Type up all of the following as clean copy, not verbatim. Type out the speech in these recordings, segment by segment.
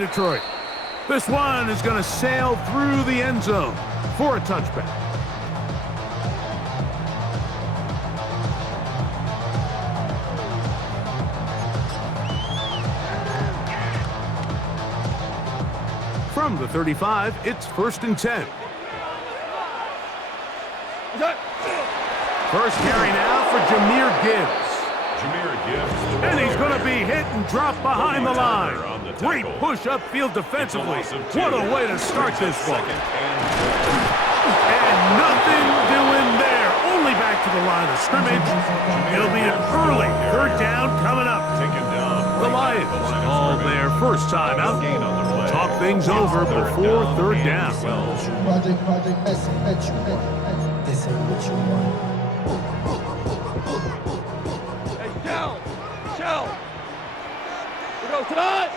Detroit. This one is going to sail through the end zone for a touchback. From the 35, it's 1st and 10. First carry now for Jahmyr Gibbs. And he's going to be hit and drop behind the line. Great push upfield defensively. What a way to start this one. And nothing doing there. Only back to the line of scrimmage. It'll be an early 3rd down coming up. The Lions call their first timeout. Talk things over before 3rd down. This ain't what you want. Shell! We go tonight!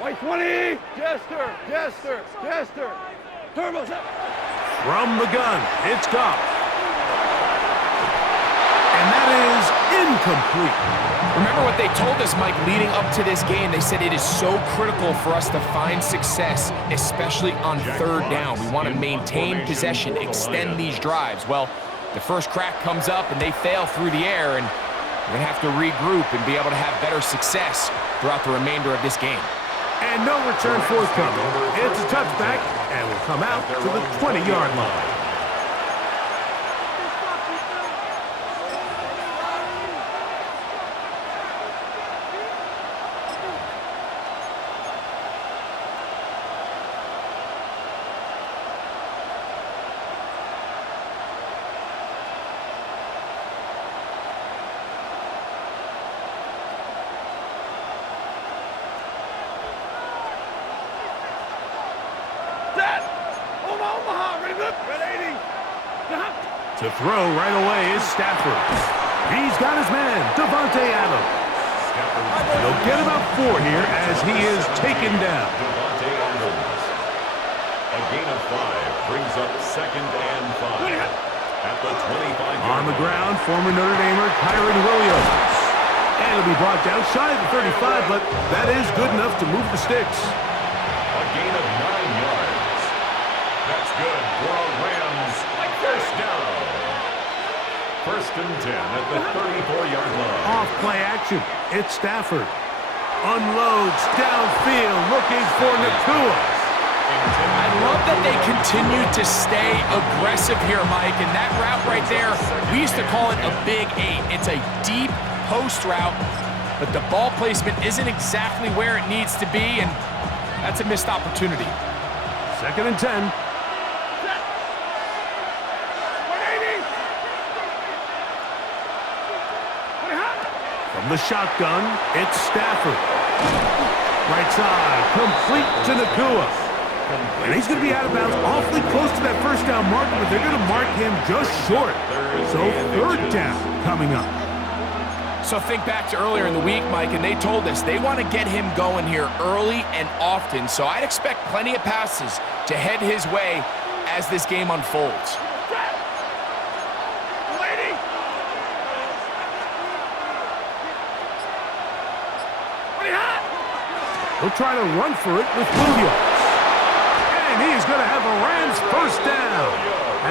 White 20! Jester! Turbos up! From the gun, it's Goff. And that is incomplete. Remember what they told us, Mike, leading up to this game. They said it is so critical for us to find success, especially on 3rd down. We want to maintain possession, extend these drives. Well, the first crack comes up and they fail through the air, and we're going to have to regroup and be able to have better success throughout the remainder of this game. And no return forthcoming. It's a touchback, and will come out to the 20-yard line. To throw right away is Stafford. He's got his man, Devontae Adams. They'll get about 4 here as he is taken down. Devontae Adams. A gain of 5 brings up 2nd and 5. At the 25-yard On the ground, former Notre Damer Kyron Williams. And it'll be brought down shy of the 35, but that is good enough to move the sticks. A gain of 9 yards. That's good for a Rams first down. 1st and 10 at the 34-yard line. Off play action. It's Stafford. Unloads downfield looking for Nakua. I love that they continue to stay aggressive here, Mike, and that route right there, we used to call it a big 8. It's a deep post route, but the ball placement isn't exactly where it needs to be, and that's a missed opportunity. 2nd and 10. From the shotgun, it's Stafford. Right side, complete to Nakua. And he's going to be out of bounds awfully close to that first down marker, but they're going to mark him just short. So 3rd down coming up. So think back to earlier in the week, Mike, and they told us they want to get him going here early and often. So I'd expect plenty of passes to head his way as this game unfolds. He'll try to run for it with Williams. And he's going to have a Rams first down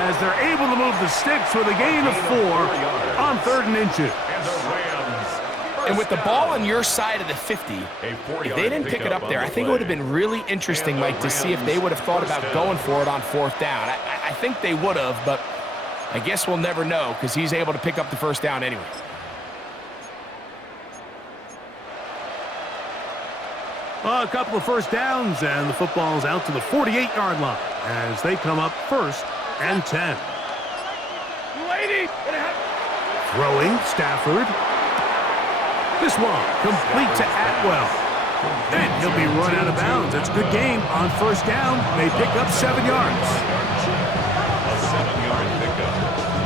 as they're able to move the sticks with a gain of 4 on 3rd and inches. And with the ball on your side of the 50, if they didn't pick it up there, I think it would have been really interesting, Mike, to see if they would have thought about going for it on 4th down. I think they would have, but I guess we'll never know because he's able to pick up the first down anyway. A couple of first downs, and the football's out to the 48-yard line as they come up 1st and 10. Throwing, Stafford. This one complete to Atwell. And he'll be run out of bounds. It's a good game on 1st down. They pick up 7 yards. A 7-yard pickup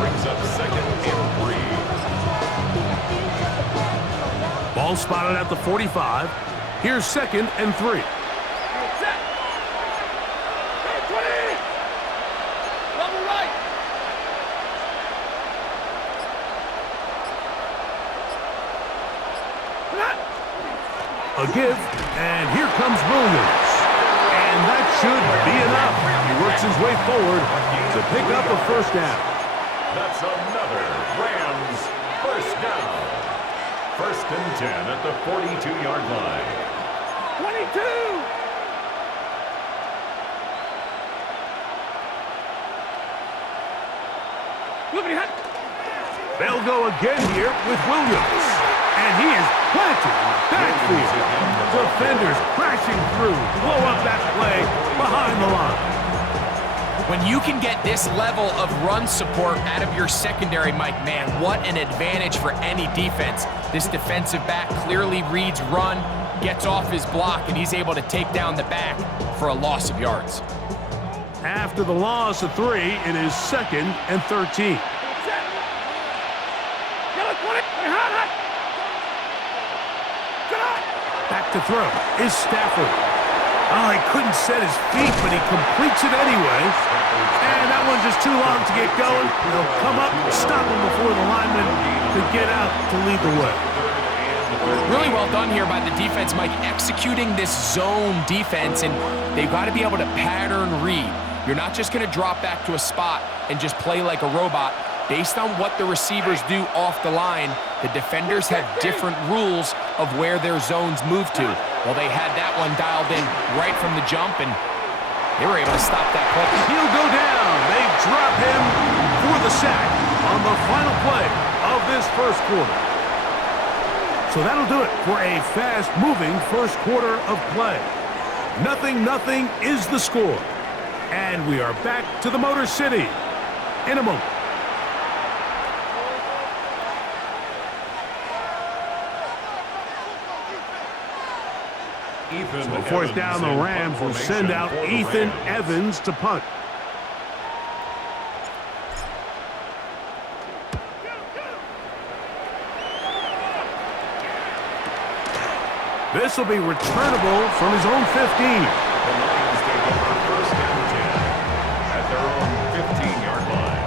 brings up 2nd and 3. Ball spotted at the 45. Here's 2nd and 3. A give And here comes Williams. And that should be enough. He works his way forward to pick up a first down. That's another Rams first down. First and 10 at the 42-yard line. 22! They'll go again here with Williams. And he is planted in the backfield. Defenders crashing through. Blow up that play behind the line. When you can get this level of run support out of your secondary, Mike, man, what an advantage for any defense. This defensive back clearly reads run, gets off his block, and he's able to take down the back for a loss of yards. After the loss of 3, it is 2nd and 13. Back to throw is Stafford. Oh, he couldn't set his feet, but he completes it anyway. And that one's just too long to get going. They'll come up, stop him before the lineman could get out to lead the way. Really well done here by the defense, Mike, executing this zone defense, and they've got to be able to pattern read. You're not just going to drop back to a spot and just play like a robot. Based on what the receivers do off the line, the defenders have different rules of where their zones move to. Well, they had that one dialed in right from the jump, and they were able to stop that play. He'll go down. They drop him for the sack on the final play of this first quarter. So that'll do it for a fast-moving first quarter of play. 0-0 is the score. And we are back to the Motor City in a moment. So fourth down, the Rams will send out Ethan Evans to punt. This will be returnable from his own 15. The Lions take over first and 10 at their own 15-yard line.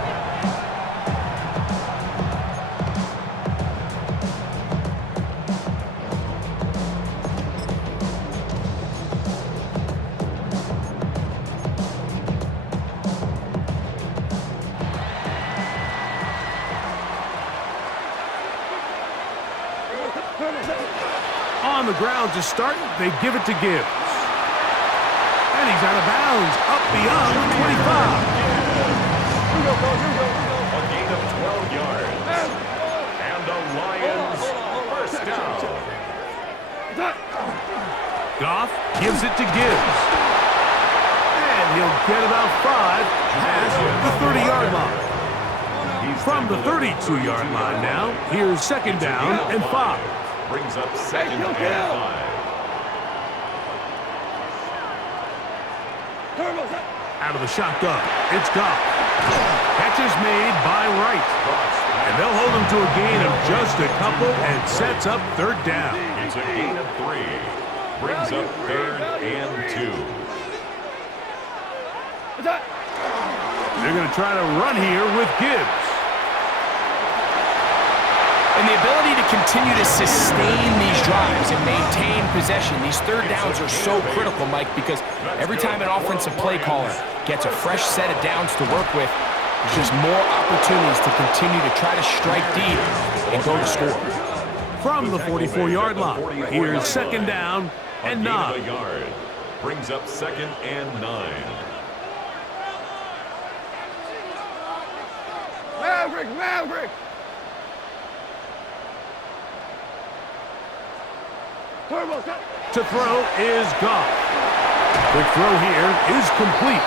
On the ground to start, they give it to Gibbs. And he's out of bounds, up beyond the 25. A gain of 12 yards. And the Lions first down. Goff gives it to Gibbs. And he'll get about 5 past the 30-yard line. From the 32-yard line now, here's second down and 5. Brings up second and 5. Out of the shotgun, it's Goff. Catch is made by Wright. And they'll hold him to a gain of just a couple and sets up third down. It's a gain of 3. Brings up third and 2. They're going to try to run here with Gibbs. And the ability to continue to sustain these drives and maintain possession, these third downs are so critical, Mike, because every time an offensive play caller gets a fresh set of downs to work with, there's just more opportunities to continue to try to strike deep and go to score. From the 44-yard line, here's second down and 9. Brings up second and 9. Maverick! To throw is Goff. Quick throw here is complete.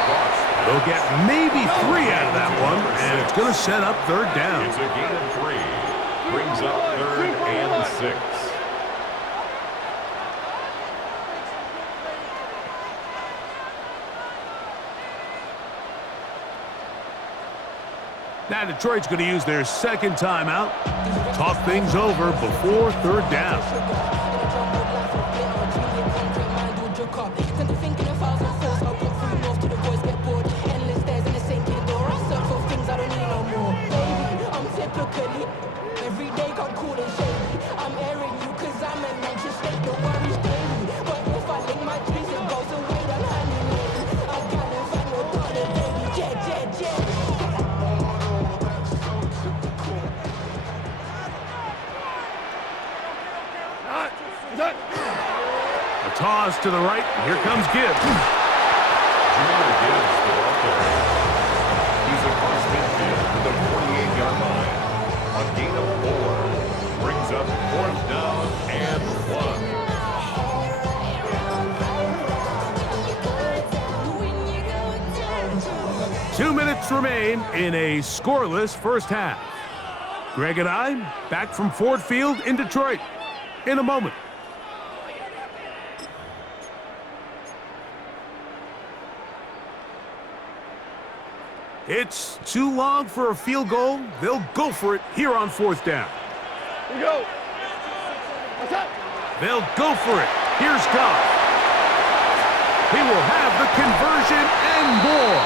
They'll get maybe 3 out of that one, and it's going to set up third down. It's a gain of 3. Brings up third and 6. Now Detroit's going to use their second timeout. Talk things over before third down. Every day come cool and shady. I'm airing you cause I'm a Manchester State. Don't worry, stay. But pass to the right. Here comes Gibbs. Junior Gibbs, the ball carrier. He's across midfield to the 48-yard line. A gain of 4 brings up 4th down and 1. 2 minutes remain in a scoreless first half. Greg and I back from Ford Field in Detroit in a moment. It's too long for a field goal. They'll go for it here on 4th down. Here we go. What's up? They'll go for it. Here's Goff. He will have the conversion and more.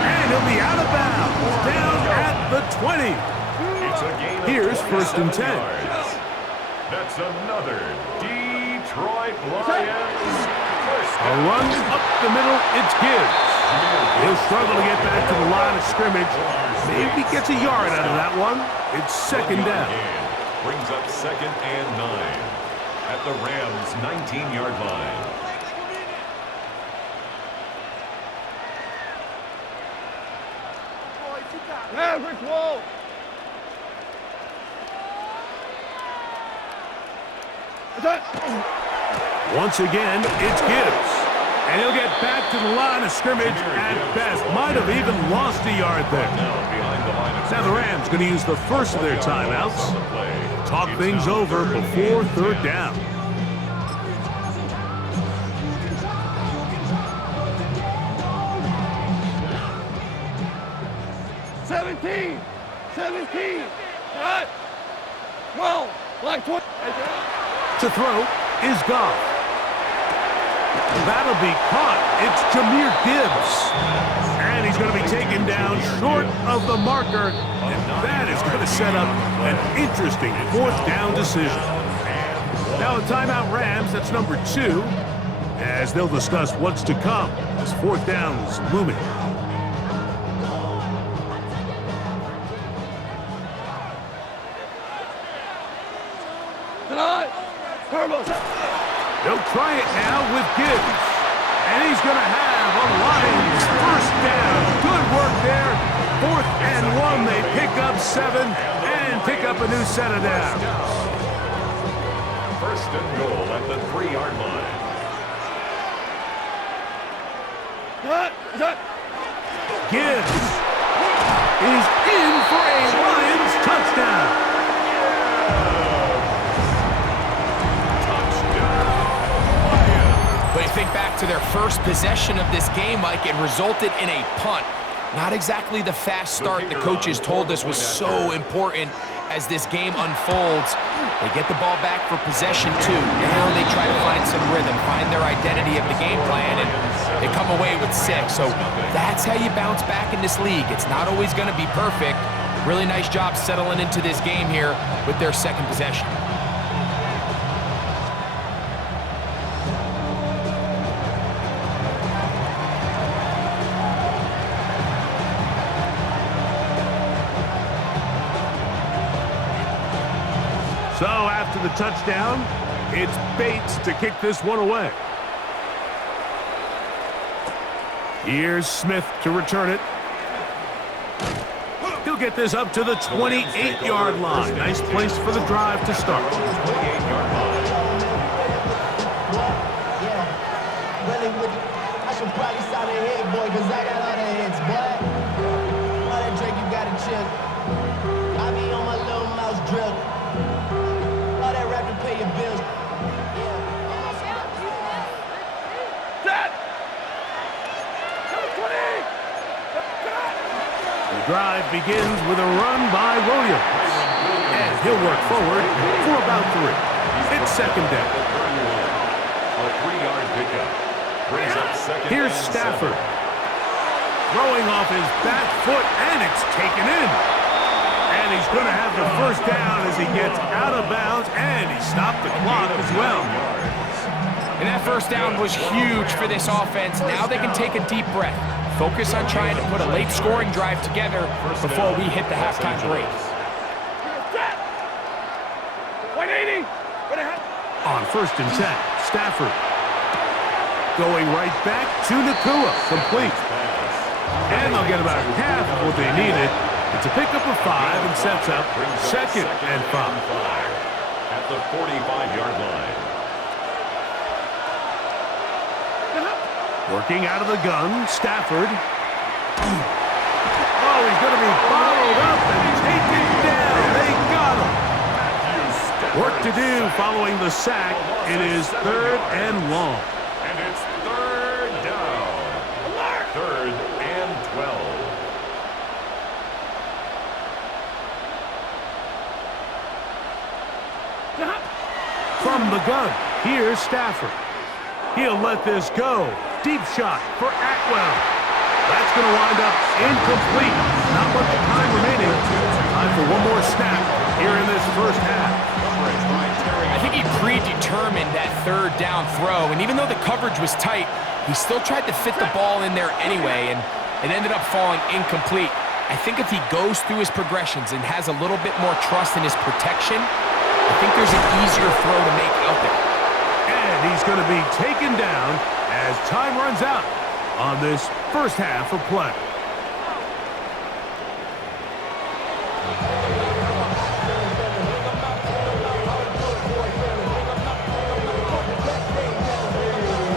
And he'll be out of bounds, down at the 20. It's a gain of Here's 1st and 10. yards. That's another Detroit Lions first A down. run up the middle, it's Gibbs. He'll struggle to get back to the line of scrimmage. Maybe gets a yard out of that one. It's 2nd down. Brings up 2nd and 9 at the Rams' 19-yard line. Maverick wall. What's up? Once again, it's Gibbs. And he'll get back to the line of scrimmage at best. Might have even lost a yard there. Now the Rams going to use the first of their timeouts. Talk things over before 3rd down. Seventeen. Cut. 12. Like 20. To throw is Goff. That'll be caught. It's Jahmyr Gibbs. And he's going to be taken down short of the marker. And that is going to set up an interesting 4th down decision. Now a timeout Rams, that's number 2, as they'll discuss what's to come as 4th down is looming. Tonight. Turbo. They'll try it now with Gibbs. And he's going to have a Lions 1st down. Good work there. 4th and 1. They pick up 7 and pick up a new set of downs. 1st and goal at the 3-yard line. Cut. Gibbs is in for a Lions touchdown. But you think back to their first possession of this game, Mike, it resulted in a punt. Not exactly the fast start the coaches told us was so important as this game unfolds. They get the ball back for possession 2. Now they try to find some rhythm, find their identity of the game plan, and they come away with 6. So that's how you bounce back in this league. It's not always going to be perfect. Really nice job settling into this game here with their 2nd possession. So after the touchdown, it's Bates to kick this one away. Here's Smith to return it. He'll get this up to the 28-yard line. Nice place for the drive to start. 28-yard line. I should probably sign a head, boy, because I got other heads, boy. All that Drake, you got to chill. I be on my little mouse drill. All that rap to pay your bills. Set. 20. The drive begins with a run by Williams. And he'll work forward for about 3. It's 2nd down. A 3-yard pickup. Brings up 2nd Here's and Stafford. 7. Throwing off his back foot, and it's taken in. And he's going to have the 1st down as he gets out of bounds, and he stopped the clock as well. And that 1st down was huge for this offense. Now they can take a deep breath. Focus on trying to put a late scoring drive together before we hit the halftime break. Set. 180. On 1st and 10, Stafford. going right back to Nakua. Complete. And they'll get about half of what they needed. It's a pickup of 5 and sets up second and 5. At the 45-yard line. Working out of the gun, Stafford. Oh, he's going to be bottled up and taken down. They got him. Work to do following the sack. It is 3rd and long. And it's 3rd down. 3rd and 12. From the gun, here's Stafford. He'll let this go. Deep shot for Atwell. That's going to wind up incomplete. Not much time remaining. Time for one more snap here in this first half. I think he predetermined that 3rd down throw, and even though the coverage was tight, he still tried to fit the ball in there anyway, and it ended up falling incomplete. I think if he goes through his progressions and has a little bit more trust in his protection, I think there's an easier throw to make out there. And he's going to be taken down as time runs out on this first half of play.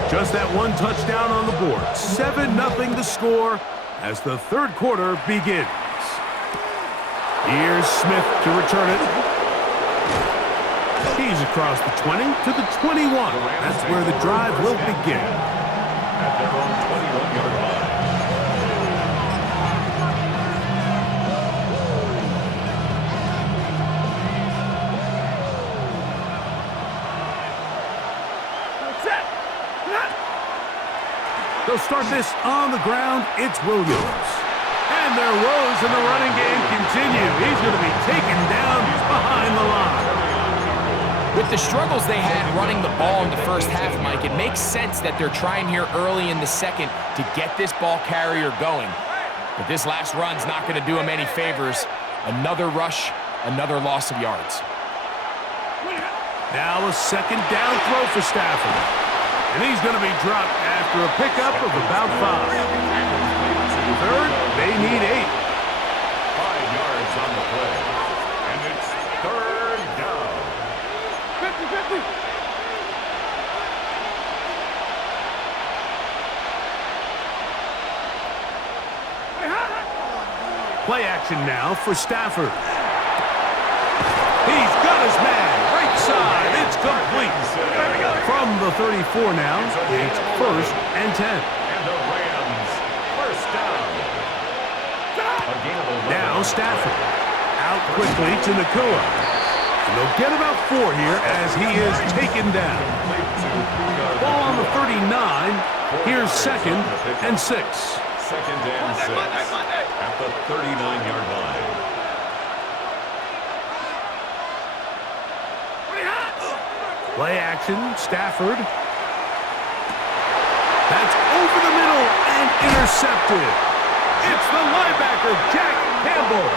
Just that one touchdown on the board. 7-0 the score as the third quarter begins. Here's Smith to return it. He's across the 20 to the 21. That's where the drive will begin. At their own 21-yard line. They'll start this on the ground. It's Williams. And their woes in the running game continue. He's going to be taken down behind the line. With the struggles they had running the ball in the first half, Mike, it makes sense that they're trying here early in the second to get this ball carrier going. But this last run's not going to do him any favors. Another rush, another loss of yards. Now a second down throw for Stafford. And he's going to be dropped after a pickup of about 5. Third, they need 8. 5 yards on the play. And it's 3rd down. 50-50. Play action now for Stafford. He's got his man. Right side. It's complete. From the 34 now, it's 1st and 10. And the Rams, first down. A gain of 11. Now Stafford. Out quickly to Nakua. And they'll get about 4 here as he is taken down. Ball on the 39. Here's 2nd and 6. 2nd and 6 at the 39-yard line. Play action, Stafford. That's over the middle and intercepted. It's the linebacker, Jack Campbell.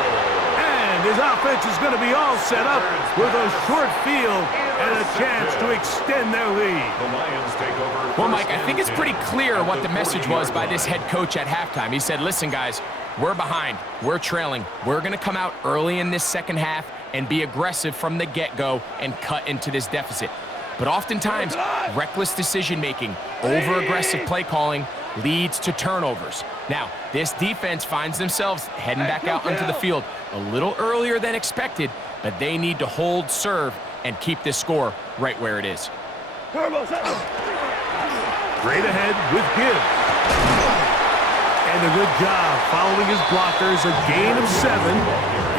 And his offense is going to be all set up with a short field and a chance to extend their lead. The Lions take over. Well, Mike, I think it's pretty clear what the message was by this head coach at halftime. He said, listen, guys, we're behind. We're trailing. We're going to come out early in this second half and be aggressive from the get-go and cut into this deficit. But oftentimes, reckless decision-making, over-aggressive play calling leads to turnovers. Now, this defense finds themselves heading back out onto the field a little earlier than expected, but they need to hold serve and keep this score right where it is. Straight ahead with Gibbs. And a good job following his blockers, a gain of 7.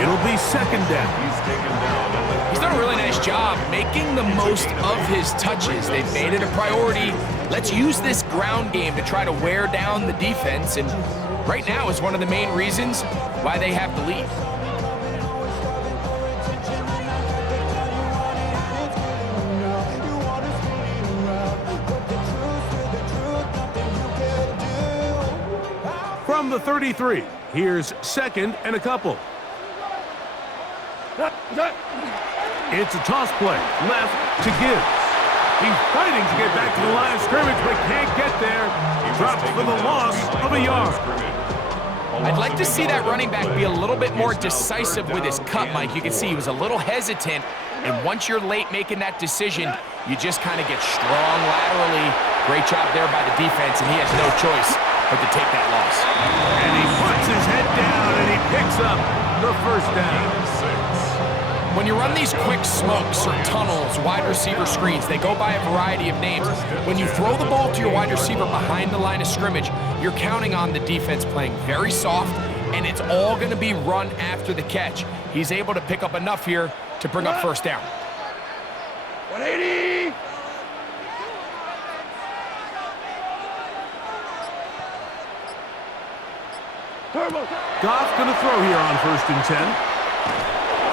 It'll be 2nd down. He's taken down. He's done a really nice job making the most of his touches. They've made it a priority. Let's use this ground game to try to wear down the defense, and right now is one of the main reasons why they have the lead. From the 33, here's 2nd and a couple. It's a toss play, left to Gibbs. He's fighting to get back to the line of scrimmage, but can't get there. He drops for the loss of a yard. I'd like to see that running back be a little bit more decisive with his cut, Mike. You can see he was a little hesitant, and once you're late making that decision, you just kind of get strong laterally. Great job there by the defense, and he has no choice but to take that loss. And he puts his head down, and he picks up the first down. When you run these quick smokes or tunnels, wide receiver screens, they go by a variety of names. When you throw the ball to your wide receiver behind the line of scrimmage, you're counting on the defense playing very soft, and it's all going to be run after the catch. He's able to pick up enough here to bring up first down. 180. Turbo. Goff going to throw here on 1st and 10.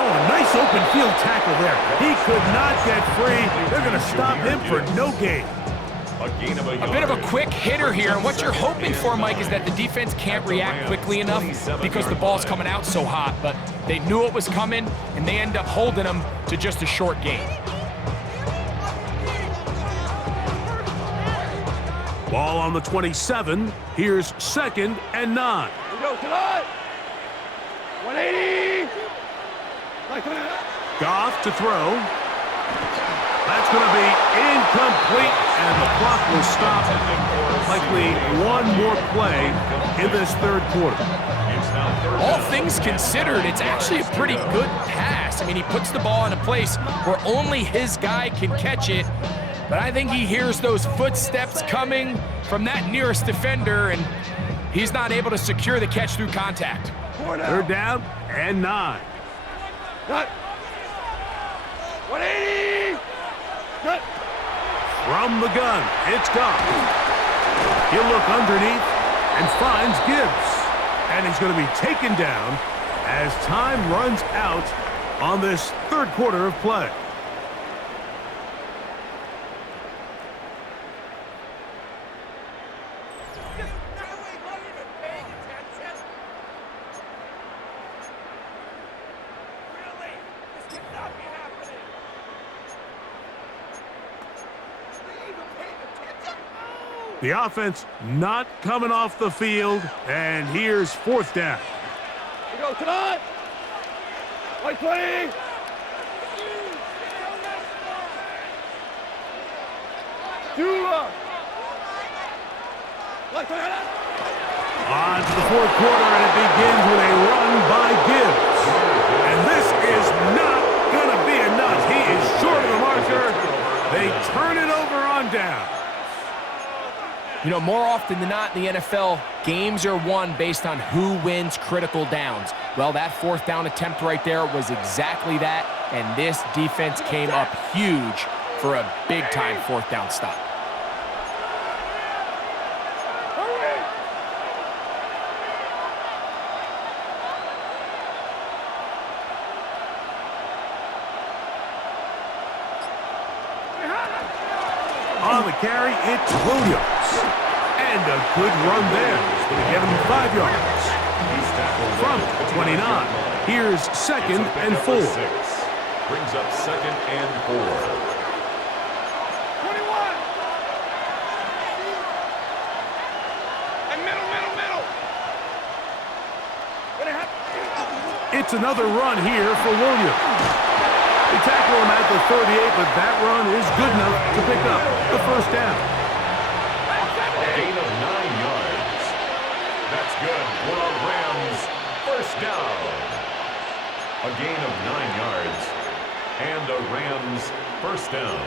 Oh, a nice open field tackle there. He could not get free. They're going to stop him for no gain. A bit of a quick hitter here, and what you're hoping for, Mike, is that the defense can't react quickly enough because the ball's coming out so hot, but they knew it was coming, and they end up holding him to just a short gain. Ball on the 27. Here's 2nd and 9. Here we go, tonight. 180. Goff to throw. That's going to be incomplete, and the clock will stop. Likely one more play in this 3rd quarter. All things considered, it's actually a pretty good pass. I mean, he puts the ball in a place where only his guy can catch it, but I think he hears those footsteps coming from that nearest defender, and he's not able to secure the catch through contact. 3rd down and 9. Cut. 180. Cut. From the gun, it's Goff. He'll look underneath and finds Gibbs. And he's going to be taken down as time runs out on this 3rd quarter of play. The offense not coming off the field, and here's 4th down. Here we go, tonight. White play. On to the 4th quarter, and it begins with a run by Gibbs. And this is not going to be enough. He is short of the marker. They turn it over on down. You know, more often than not in the NFL, games are won based on who wins critical downs. Well, that 4th down attempt right there was exactly that, and this defense came up huge for a big-time 4th down stop. On the carry, it's Williams. And a good run there. It's going to get him 5 yards. From 29, here's 2nd and 4. Brings up 2nd and 4. 21. And middle. It's another run here for Williams. They tackle him at the 38, but that run is good enough to pick up the 1st down. A gain of 9 yards. That's good for the Rams. 1st down. A gain of 9 yards. And the Rams 1st down.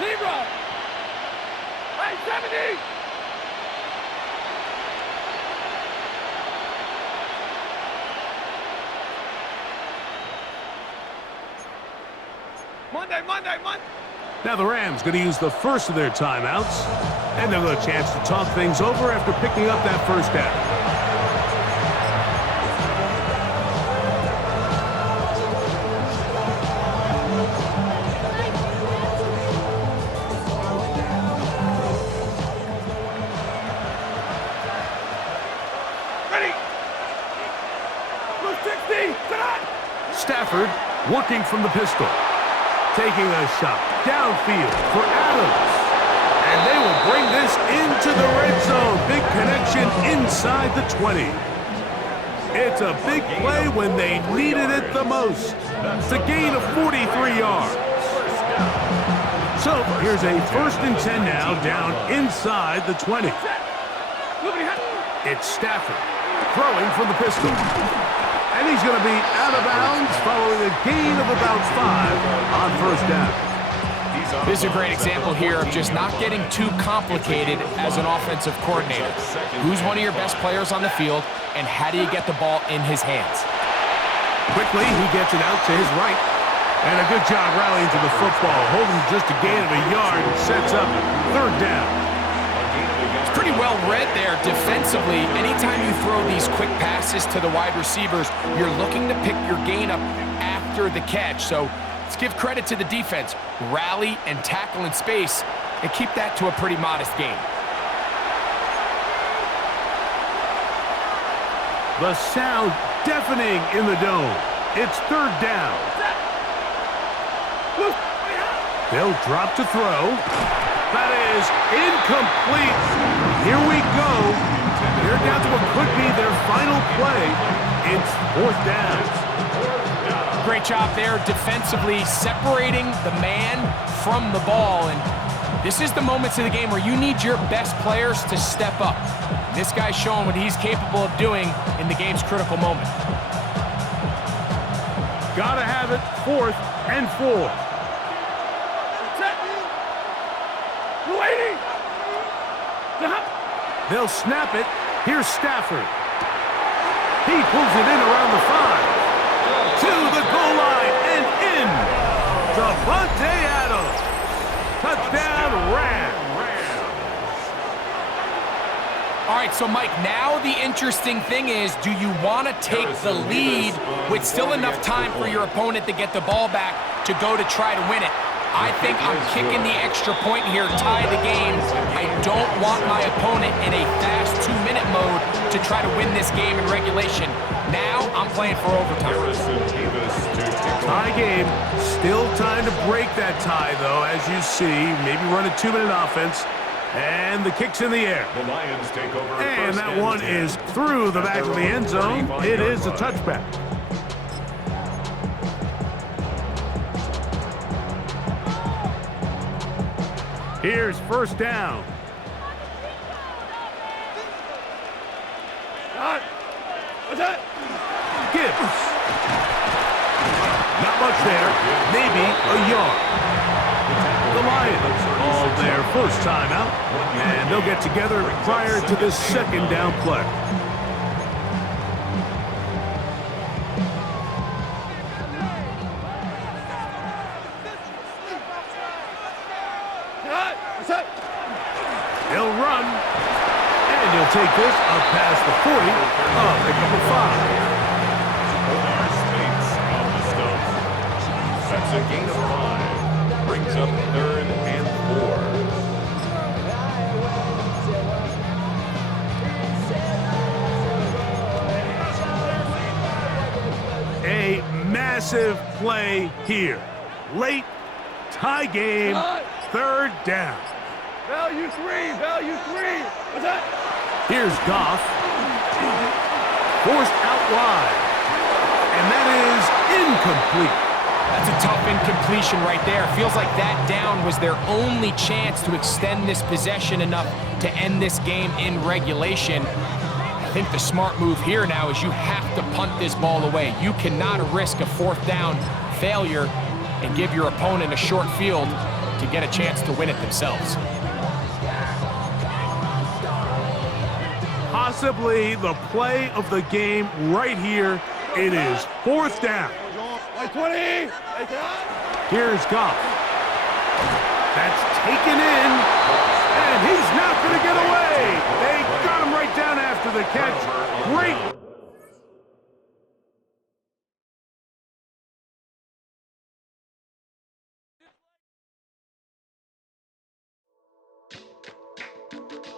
Zebra. Hey, 70. Monday. Now the Rams going to use the first of their timeouts, and they'll get a chance to talk things over after picking up that 1st down. Ready. Blue 60. Stafford working from the pistol. Taking a shot downfield for Adams. And they will bring this the red zone. Big connection inside the 20. It's a big play when they needed it the most. It's a gain of 43 yards. So here's a 1st and 10 now, down inside the 20. It's Stafford throwing from the pistol. And he's going to be out of bounds following a gain of about 5 on 1st down. This is a great example here of just not getting too complicated as an offensive coordinator. Who's one of your best players on the field, and how do you get the ball in his hands? Quickly, he gets it out to his right. And a good job rallying to the football, holding just a gain of a yard and sets up 3rd down. It's pretty well read there defensively. Anytime you throw these quick passes to the wide receivers, you're looking to pick your gain up after the catch. So let's give credit to the defense. Rally and tackle in space and keep that to a pretty modest gain. The sound deafening in the dome. It's 3rd down. They'll drop to throw. That is incomplete. Here we go. They're down to what could be their final play. It's 4th down. Great job there defensively, separating the man from the ball. And this is the moments of the game where you need your best players to step up. This guy's showing what he's capable of doing in the game's critical moment. Gotta have it. 4th and 4. They'll snap it. Here's Stafford. He pulls it in around the 5. To the goal line and in. Davante Adams. Touchdown, Rams. All right, so Mike, now the interesting thing is, do you want to take the lead with still enough time for your opponent to get the ball back to go to try to win it? I think I'm kicking the extra point here, tie the game. I don't want my opponent in a fast 2-minute mode to try to win this game in regulation. Now I'm playing for overtime. Tie game. Still time to break that tie, though, as you see. Maybe run a 2-minute offense. And the kick's in the air. The Lions take over. And that one is through the back of the end zone. It is a touchback. Here's 1st down. What's that? Gibbs. Not much there. Maybe a yard. The Lions call their 1st timeout, and they'll get together prior to this 2nd down play. They'll run, and he'll take this up past the 40, pick up a 5. That's a gain of 5. Brings up 3rd and 4. A massive play here. Late tie game, 3rd down. Value 3, value 3. What's that? Here's Goff. Forced out wide. And that is incomplete. That's a tough incompletion right there. Feels like that down was their only chance to extend this possession enough to end this game in regulation. I think the smart move here now is you have to punt this ball away. You cannot risk a 4th down failure and give your opponent a short field to get a chance to win it themselves. Possibly the play of the game right here. It is 4th down. 20. Here's Goff. That's taken in, and he's not going to